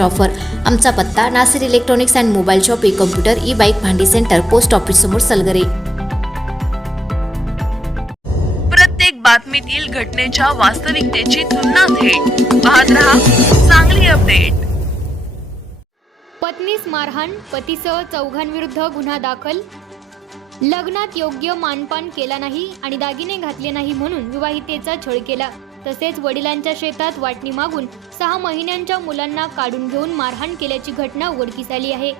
Offer. आमचा पत्ता Nasir electronics and mobile shop E computer E bike भांडी centre post office समोर सलगरे. प्रत्येक बातमीतील घटनेच्या वास्तविकतेची तुलना थेट. पाहत रहा चांगली अपडेट. पत्नीस मारहाण पतीसह चौघांविरुद्ध गुन्हा दाखल लग्नात योग्य मानपान केला नाही आणि दागिने घातले नाही म्हणून विवाहितेचा छळ केला. तसेच वडिलांच्या शेतात वाटणी मागून सहा महिन्यांच्या मुलांना काढून घेऊन मारहाण केल्याची घटना उघडकीस आली आहे.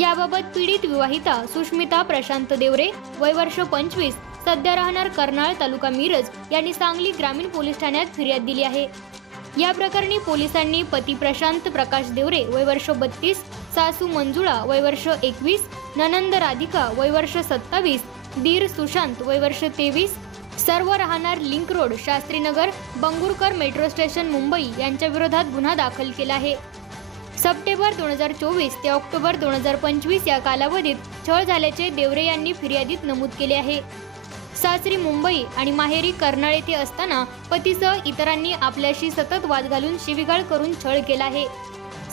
याबाबत पीडित विवाहिता सुष्मिता प्रशांत देवरे वय वर्ष पंचवीस सध्या राहणार कर्नाळ तालुका मिरज यांनी सांगली ग्रामीण पोलीस ठाण्यात फिर्याद दिली आहे. या प्रकरणी पोलिसांनी पती प्रशांत प्रकाश देवरे वय वर्ष बत्तीस सासू मंजुळा वय वर्ष एकवीस ननंद राधिका वयवर्ष सत्तावीस. दीर सुशांत वयवर्ष तेवीस. सर्व राहणार link road Shastrinagar Bangurkar metro station Mumbai यांच्या विरोधात गुन्हा दाखल केला आहे. सप्टेंबर दोन हजार चोवीस ते ऑक्टोबर दोन हजार पंचवीस या कालावधीत छळ झाल्याचे देवरे यांनी फिर्यादीत नमूद केले आहे. सासरी मुंबई आणि माहेरी कर्नाळ येथे असताना पतीसह इतरांनी आपल्याशी सतत वाद घालून शिवीगाळ करून छळ केला आहे.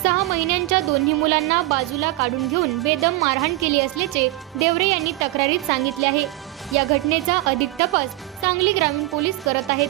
सहा महिन्यांच्या दोन्ही मुलांना बाजूला काढून घेऊन बेदम मारहाण केली असल्याचे देवरे यांनी तक्रारीत सांगितले आहे. या घटनेचा अधिक तपास सांगली ग्रामीण पोलीस करत आहेत.